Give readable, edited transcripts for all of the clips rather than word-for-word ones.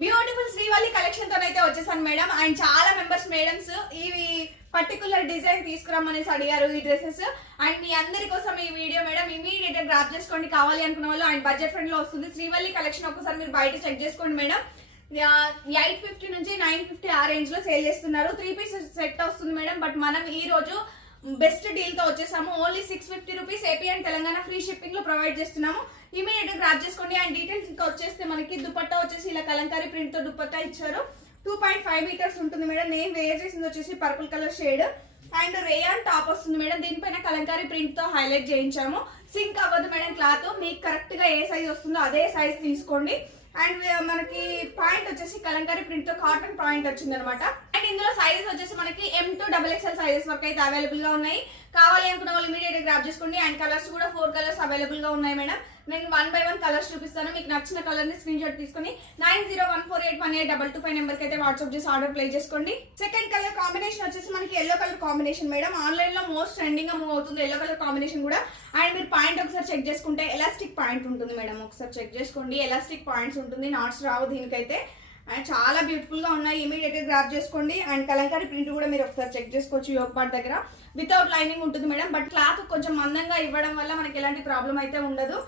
Beautiful Srivalli collection తోనైతే వచ్చేసాను madam. And చాలా మెంబర్స్ మేడమ్స్ ఈ పర్టికులర్ డిజైన్ తీసుకురమ్మనేసి అడిగారు ఈ డ్రెస్సెస్. అండ్ మీ అందరి కోసం ఈ వీడియో మేడం ఇమీడియట్ గా గ్రాప్ చేసుకోండి కావాలి అనుకున్న వాళ్ళు. అండ్ బడ్జెట్ ఫ్రెండ్ లో వస్తుంది శ్రీవల్లి కలెక్షన్. ఒకసారి మీరు బయట చెక్ చేసుకోండి మేడం. 850 నుంచి 950 ఆ రేంజ్ లో సేల్ చేస్తున్నారు. 3 పీస్ సెట్ వస్తుంది మేడం. బట్ మనం ఈ రోజు బెస్ట్ డీల్ తో వచ్చేసాము. Only 650 rupees AP and Telangana free shipping లో ప్రొవైడ్ చేస్తున్నాము. ఇమీడియట్ గా గ్రాప్ చేసుకోండి. అండ్ డీటెయిల్స్ ఇంకా వచ్చేస్తే మనకి దుపట్టా వచ్చేసి ఇలా కలంకారీ ప్రింట్ తో దుపట్టా ఇచ్చారు. 2.5 మీటర్స్ ఉంటుంది మేడం. నేను వేర్ చేసింది వచ్చేసి purple colour shade. And rayon top వస్తుంది మేడం. దీనిపైన కలంకారీ ప్రింట్ తో హైలైట్ చేయించాము. సింక్ అవ్వదు మేడం క్లాత్. మీకు కరెక్ట్ గా ఏ సైజ్ వస్తుందో అదే సైజ్ తీసుకోండి. అండ్ మనకి పాయింట్ వచ్చేసి కలంకారీ ప్రింట్ తో కాటన్ పాయింట్ వచ్చింది అనమాట. అండ్ ఇందులో సైజెస్ వచ్చేసి మనకి M2 XXL సైజెస్ వరకు అయితే అవైలబుల్ గా ఉన్నాయి. కావాలి అనుకున్న వాళ్ళు ఇమీడియట్ గా గ్రాప్ చేసుకోండి. అండ్ కలర్స్ కూడా 4 కలర్స్ అవైలబుల్ గా ఉన్నాయి మేడం. నేను 1 by 1 కలర్స్ చూపిస్తాను. మీకు నచ్చిన కలర్ ని స్క్రీన్ షాట్ తీసుకుని 9014818225 నెంబర్ కి అయితే వాట్సాప్ చేసి ఆర్డర్ ప్లేస్ చేసుకోండి. సెకండ్ కలర్ కాంబినేషన్ వచ్చేసి మనకి yellow colour combination madam. Online లో మోస్ట్ ట్రెండింగ్ గా మూవ్ అవుతుంది ఎల్లో కలర్ కాంబినేషన్ కూడా. అండ్ మీరు పాయింట్ ఒకసారి చెక్ చేసుకుంటే ఎలాస్టిక్ పాయింట్ ఉంటుంది మేడం. ఒకసారి చెక్ చేసుకోండి. ఎలాస్టిక్ పాయింట్స్ ఉంటుంది. నాట్స్ రావు దీనికైతే. అండ్ చాలా బ్యూటిఫుల్ గా ఉన్నాయి. ఇమీడియట్ గా గ్రాప్ చేసుకోండి. అండ్ కలంకారీ ప్రింట్ కూడా మీరు ఒకసారి చెక్ చేసుకోవచ్చు. యోగ్ పార్ట్ దగ్గర వితౌట్ లైనింగ్ ఉంటుంది మేడం. బట్ క్లాత్ కొంచెం మందంగా ఇవ్వడం వల్ల మనకి ఎలాంటి ప్రాబ్లం అయితే ఉండదు.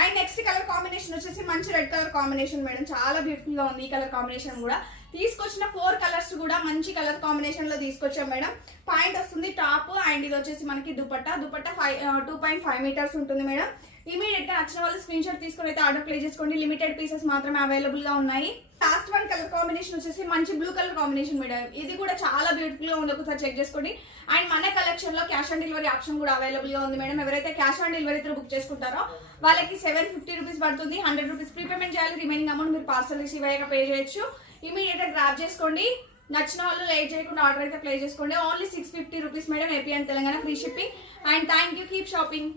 అండ్ నెక్స్ట్ కలర్ కాంబినేషన్ వచ్చేసి మంచి రెడ్ కలర్ కాంబినేషన్ మేడం. చాలా బ్యూటిఫుల్ గా ఉంది ఈ కలర్ కాంబినేషన్ కూడా. తీసుకొచ్చిన 4 కలర్స్ కూడా మంచి కలర్ కాంబినేషన్ లో తీసుకొచ్చాం మేడం. పాయింట్ వస్తుంది టాప్. అండ్ ఇది వచ్చేసి మనకి దుపట్టా 2.5 మీటర్స్ ఉంటుంది మేడం. ఇమీడియట్ గా నచ్చిన వాళ్ళు స్క్రీన్ షాట్ తీసుకుని అయితే ఆర్డర్ ప్లేస్ చేసుకోండి. లిమిటెడ్ పీసెస్ మాత్రమే అవైలబుల్ గా ఉన్నాయి. లాస్ట్ వన్ కలర్ కాంబినేషన్ వచ్చేసి మంచి బ్లూ కలర్ కాంబినేషన్ మేడం. ఇది కూడా చాలా బ్యూటిఫుల్ గా ఉంది. ఒకసారి చెక్ చేసుకోండి. అండ్ మన కలెక్షన్ లో క్యాష్ ఆన్ డెలివరీ ఆప్షన్ కూడా అవైలబుల్ గా ఉంది మేడం. ఎవరైతే క్యాష్ ఆన్ డెలివరీ తో బుక్ చేసుకుంటారో వాళ్ళకి 750 రూపీస్ పడుతుంది. 100 రూపీస్ ప్రీపేమెంట్ చేయాలి. రిమైనింగ్ అమౌంట్ మీరు పార్సల్ రిసీవ్ అయ్యాక పే చేయొచ్చు. ఇమీడియట్ గా గ్రాప్ చేసుకోండి. నచ్చిన వాళ్ళు లేట్ చేయకుండా ఆర్డర్ అయితే ప్లేస్ చేసుకోండి. Only 650 rupees madam. AP and Telangana free shipping. And thank you. Keep shopping.